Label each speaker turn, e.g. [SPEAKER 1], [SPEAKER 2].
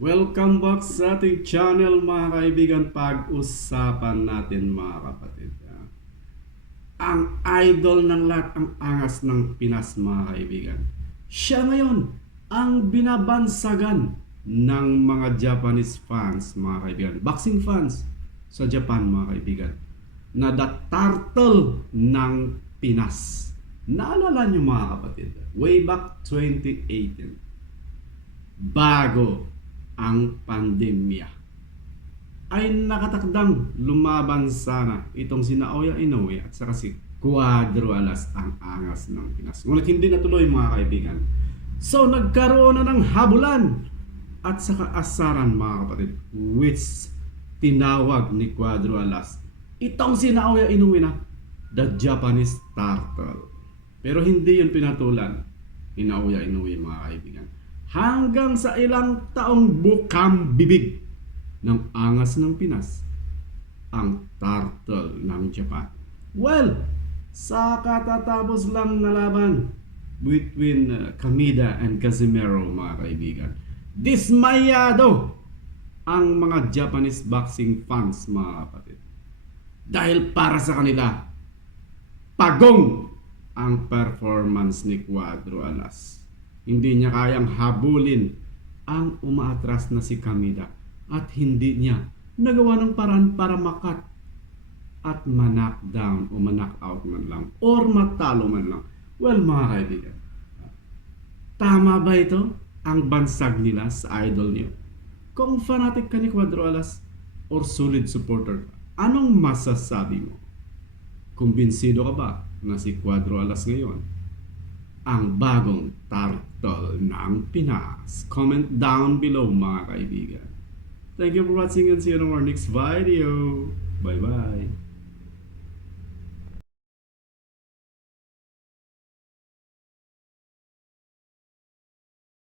[SPEAKER 1] Welcome back sa ating channel mga kaibigan. Pag-usapan natin mga kapatid. Ang idol ng lahat, ang angas ng Pinas mga kaibigan. Siya ngayon ang binabansagan ng mga Japanese fans mga kaibigan. Boxing fans sa Japan mga kaibigan. Na the turtle ng Pinas. Naalala niyo mga kapatid, way back 2018 bago ang pandemya ay nakatakdang lumaban sana itong si Naoya Inoue at saka si Cuadro Alas ang angas ng Pinas. Ngunit hindi natuloy mga kaibigan. So nagkaroon na ng habulan at saka asaran mga kapatid which tinawag ni Cuadro Alas itong si Naoya Inoue na the Japanese turtle. Pero hindi yun pinatulan ni Naoya Inoue mga kaibigan hanggang sa ilang taong bukang bibig ng angas ng Pinas, ang turtle ng Japan. Well, sa katatapos lang na laban between uh, and Casimero mga kaibigan, dismayado ang mga Japanese boxing fans mga kapatid. Dahil para sa kanila, pagong ang performance ni Cuadro Alas hindi niya kayang habulin ang umaatras na si Kamida at hindi niya nagawa ng paraan para makat at manak down o manak out man lang or matalo man lang. Well mga kaibigan, tama ba ito ang bansag nila sa idol niyo? Kung fanatic ka ni Cuadro Alas or solid supporter anong masasabi mo? Kumbinsido ka ba na si Cuadro Alas ngayon ang bagong turtle ng Pinas. Comment down below mga kaibigan. Thank you for watching and see you on our next video. Bye-bye.